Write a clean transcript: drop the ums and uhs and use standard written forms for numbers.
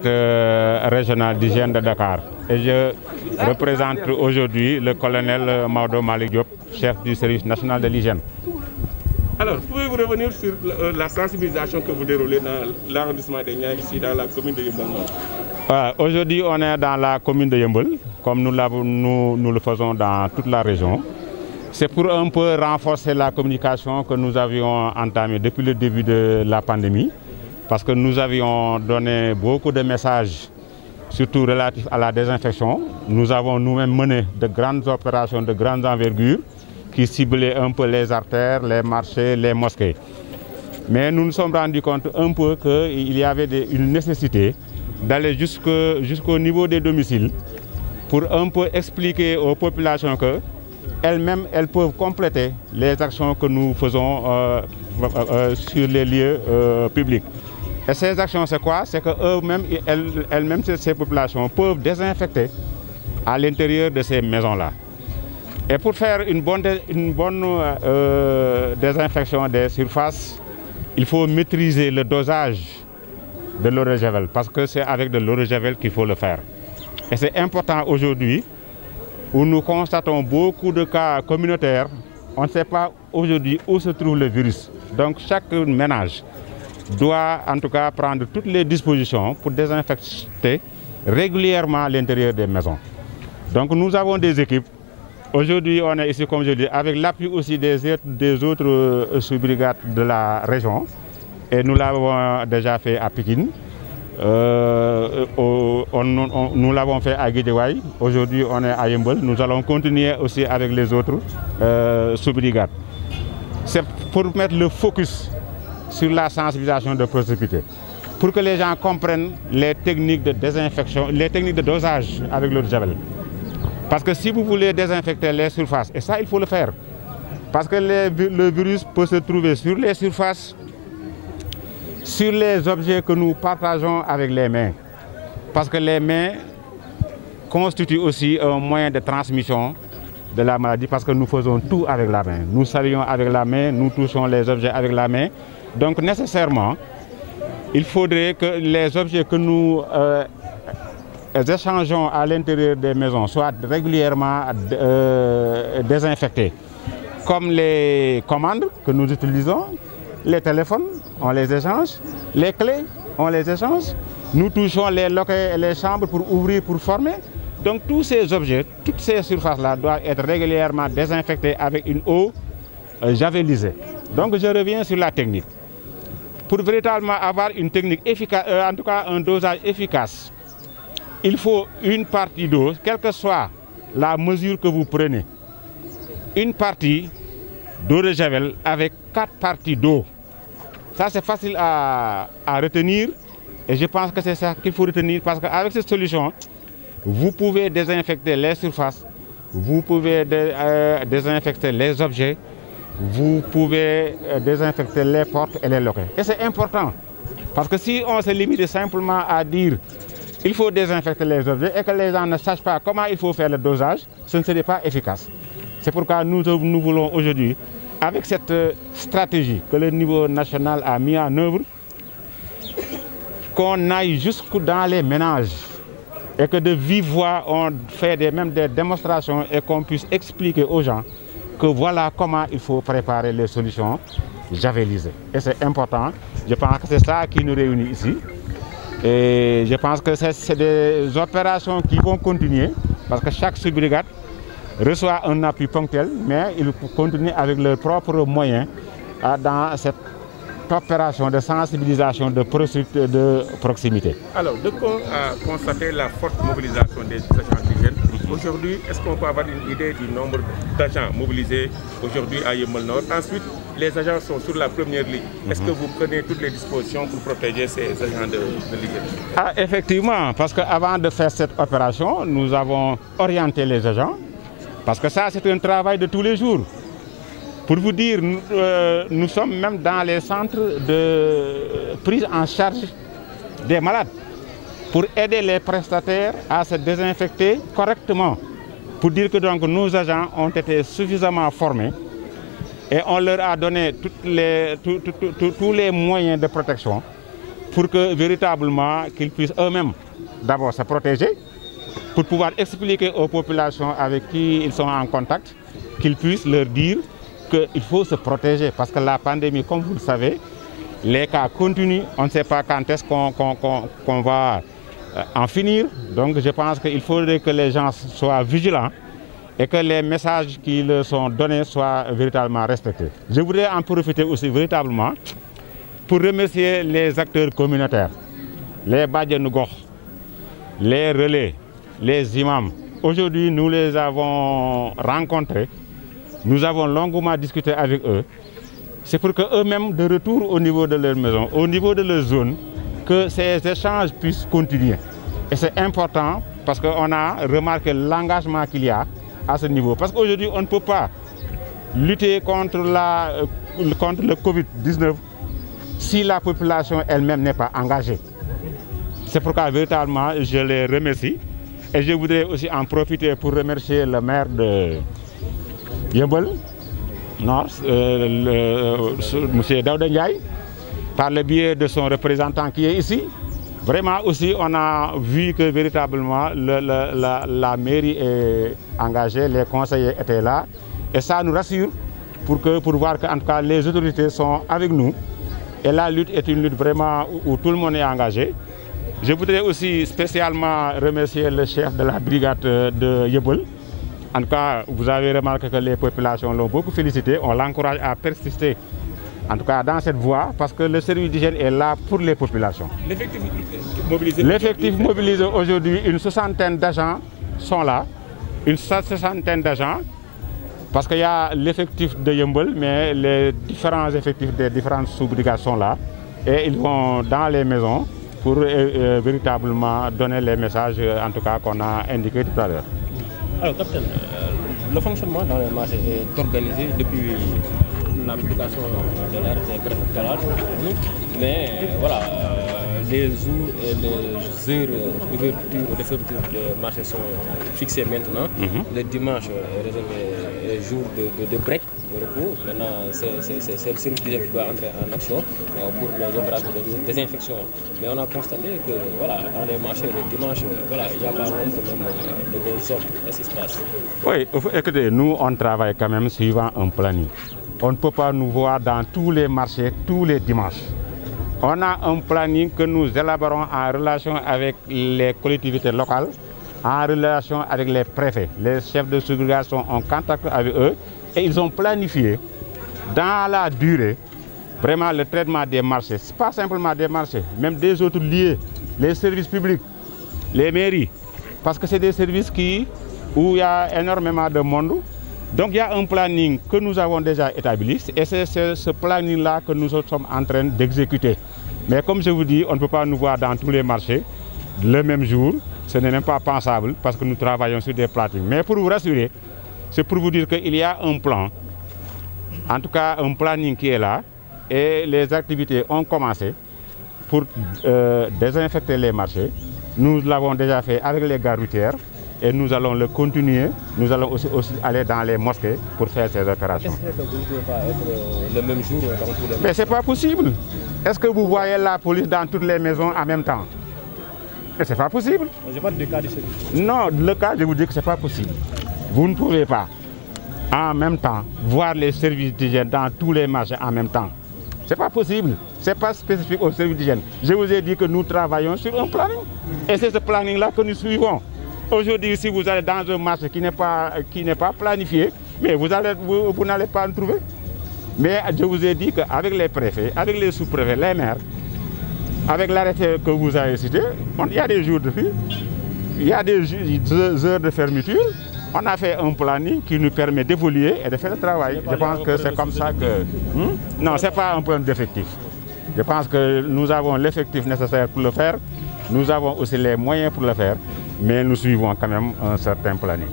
brigade régionale d'hygiène de Dakar. Et je représente aujourd'hui le colonel Maodo Malick Diop, chef du service national de l'hygiène. Alors, pouvez-vous revenir sur la sensibilisation que vous déroulez dans l'arrondissement des Niayes, ici dans la commune de Yeumbeul? Aujourd'hui, on est dans la commune de Yeumbeul, comme nous le faisons dans toute la région. C'est pour un peu renforcer la communication que nous avions entamée depuis le début de la pandémie, parce que nous avions donné beaucoup de messages, surtout relatifs à la désinfection. Nous avons nous-mêmes mené de grandes opérations de grande envergure qui ciblaient un peu les artères, les marchés, les mosquées. Mais nous nous sommes rendus compte un peu qu'il y avait une nécessité d'aller jusqu'au niveau des domiciles pour un peu expliquer aux populations que elles-mêmes, elles peuvent compléter les actions que nous faisons sur les lieux publics. Et ces actions, c'est quoi? C'est qu'eux-mêmes, elles-mêmes, ces populations peuvent désinfecter à l'intérieur de ces maisons-là. Et pour faire une bonne désinfection des surfaces, il faut maîtriser le dosage de l'eau de javel, parce que c'est avec de l'eau de javel qu'il faut le faire. Et c'est important aujourd'hui, où nous constatons beaucoup de cas communautaires, on ne sait pas aujourd'hui où se trouve le virus. Donc chaque ménage doit en tout cas prendre toutes les dispositions pour désinfecter régulièrement l'intérieur des maisons. Donc nous avons des équipes. Aujourd'hui, on est ici, comme je dis, avec l'appui aussi des autres sous-brigades de la région. Et nous l'avons déjà fait à Pikine. Nous l'avons fait à Guédiawaye. Aujourd'hui, on est à Yeumbeul. Nous allons continuer aussi avec les autres sous-brigades. C'est pour mettre le focus sur la sensibilisation de proximité, pour que les gens comprennent les techniques de désinfection, les techniques de dosage avec l'eau de javel. Parce que si vous voulez désinfecter les surfaces, et ça il faut le faire, parce que le virus peut se trouver sur les surfaces, sur les objets que nous partageons avec les mains. Parce que les mains constituent aussi un moyen de transmission de la maladie, parce que nous faisons tout avec la main. Nous saluons avec la main, nous touchons les objets avec la main. Donc nécessairement, il faudrait que les objets que nous échangeons à l'intérieur des maisons soient régulièrement désinfectés. Comme les commandes que nous utilisons, les téléphones, on les échange, les clés, on les échange. Nous touchons les loquets et les chambres pour ouvrir, pour former. Donc tous ces objets, toutes ces surfaces-là doivent être régulièrement désinfectées avec une eau javelisée. Donc je reviens sur la technique. Pour véritablement avoir une technique efficace, en tout cas un dosage efficace, il faut une partie d'eau, quelle que soit la mesure que vous prenez. Une partie d'eau de javel avec 4 parties d'eau. Ça c'est facile à retenir et je pense que c'est ça qu'il faut retenir, parce qu'avec cette solution, vous pouvez désinfecter les surfaces, vous pouvez désinfecter les objets, vous pouvez désinfecter les portes et les loquets. Et c'est important, parce que si on se limite simplement à dire il faut désinfecter les objets et que les gens ne sachent pas comment il faut faire le dosage, ce ne serait pas efficace. C'est pourquoi nous voulons aujourd'hui, avec cette stratégie que le niveau national a mis en œuvre, qu'on aille jusque dans les ménages et que de vive voix on fait même des démonstrations et qu'on puisse expliquer aux gens que voilà comment il faut préparer les solutions javelisées. Et c'est important, je pense que c'est ça qui nous réunit ici. Et je pense que c'est des opérations qui vont continuer, parce que chaque sous-brigade reçoit un appui ponctuel, mais ils continuent avec leurs propres moyens dans cette opération de sensibilisation de proximité. Alors, de quoi constater la forte mobilisation des agents d'hygiène aujourd'hui? Est-ce qu'on peut avoir une idée du nombre d'agents mobilisés aujourd'hui à Yeumbeul Nord? Ensuite, les agents sont sur la première ligne. Est-ce que vous prenez toutes les dispositions pour protéger ces agents de l'hygiène? Effectivement, parce qu'avant de faire cette opération, nous avons orienté les agents, parce que ça c'est un travail de tous les jours. Pour vous dire, nous sommes même dans les centres de prise en charge des malades, pour aider les prestataires à se désinfecter correctement. Pour dire que donc, nos agents ont été suffisamment formés et on leur a donné tous les moyens de protection pour que véritablement qu'ils puissent eux-mêmes d'abord se protéger, pour pouvoir expliquer aux populations avec qui ils sont en contact, qu'ils puissent leur dire qu'il faut se protéger. Parce que la pandémie, comme vous le savez, les cas continuent, on ne sait pas quand est-ce qu'on va en finir. Donc je pense qu'il faudrait que les gens soient vigilants et que les messages qui leur sont donnés soient véritablement respectés. Je voudrais en profiter aussi véritablement pour remercier les acteurs communautaires, les Badianou Gokh, les relais, les imams. Aujourd'hui, nous les avons rencontrés, nous avons longuement discuté avec eux. C'est pour qu'eux-mêmes, de retour au niveau de leur maison, au niveau de leur zone, que ces échanges puissent continuer. Et c'est important parce qu'on a remarqué l'engagement qu'il y a à ce niveau. Parce qu'aujourd'hui, on ne peut pas lutter contre le Covid-19 si la population elle-même n'est pas engagée. C'est pourquoi véritablement je les remercie. Et je voudrais aussi en profiter pour remercier le maire de Yeumbeul Nord, M. Daouda Ndiaye, par le biais de son représentant qui est ici. Vraiment aussi, on a vu que véritablement la mairie est engagée, les conseillers étaient là. Et ça nous rassure pour voir qu'en tout cas les autorités sont avec nous. Et la lutte est une lutte vraiment où tout le monde est engagé. Je voudrais aussi spécialement remercier le chef de la brigade de Yeumbeul. En tout cas, vous avez remarqué que les populations l'ont beaucoup félicité. On l'encourage à persister, en tout cas dans cette voie, parce que le service d'hygiène est là pour les populations. L'effectif mobilisé aujourd'hui, une soixantaine d'agents sont là. Une soixantaine d'agents, parce qu'il y a l'effectif de Yeumbeul, mais les différents effectifs des différentes sous-brigades sont là. Et ils vont dans les maisons pour véritablement donner les messages, en tout cas, qu'on a indiqués tout à l'heure. Alors, capitaine, le fonctionnement dans les marchés est organisé depuis la publication de l'arrêté préfectoral, mais voilà, les jours et les heures d'ouverture et de fermeture de marché sont fixés maintenant. Le dimanche est réservé jour de break, de repos. Maintenant, c'est le service d'hygiène qui doit entrer en action pour les opérations de désinfection. Mais on a constaté que voilà, dans les marchés, le dimanche, voilà, il n'y a pas de bonnes zones. Qu'est-ce qui se passe? Oui, écoutez, nous, on travaille quand même suivant un planning. On ne peut pas nous voir dans tous les marchés, tous les dimanches. On a un planning que nous élaborons en relation avec les collectivités locales, en relation avec les préfets. Les chefs de sous-brigade sont en contact avec eux et ils ont planifié dans la durée vraiment le traitement des marchés. Ce n'est pas simplement des marchés, même des autres lieux, les services publics, les mairies, parce que c'est des services où il y a énormément de monde. Donc il y a un planning que nous avons déjà établi et c'est ce planning-là que nous sommes en train d'exécuter. Mais comme je vous dis, on ne peut pas nous voir dans tous les marchés le même jour. Ce n'est même pas pensable parce que nous travaillons sur des plannings. Mais pour vous rassurer, c'est pour vous dire qu'il y a un plan, en tout cas un planning qui est là et les activités ont commencé pour désinfecter les marchés. Nous l'avons déjà fait avec les gares routières. Et nous allons le continuer. Nous allons aussi aller dans les mosquées pour faire ces opérations. Qu'est-ce que vous ne pouvez pas être le même jour dans tous les marchés? Mais ce n'est pas possible. Est-ce que vous voyez la police dans toutes les maisons en même temps? Mais ce n'est pas possible. Je parle du cas du service. Non, le cas, je vous dis que ce n'est pas possible. Vous ne pouvez pas en même temps voir les services d'hygiène dans tous les marchés en même temps. Ce n'est pas possible. Ce n'est pas spécifique au service d'hygiène. Je vous ai dit que nous travaillons sur un planning. Et c'est ce planning-là que nous suivons. Aujourd'hui, si vous allez dans un marché qui n'est pas planifié, mais vous n'allez pas en trouver. Mais je vous ai dit qu'avec les préfets, avec les sous-préfets, les maires, avec l'arrêté que vous avez cité, il y a des jours de vie, il y a des heures de fermeture. On a fait un planning qui nous permet d'évoluer et de faire le travail. Je pense que c'est comme ça que... Non, ce n'est pas un problème d'effectif. Je pense que nous avons l'effectif nécessaire pour le faire. Nous avons aussi les moyens pour le faire. Mais nous suivons quand même un certain planning.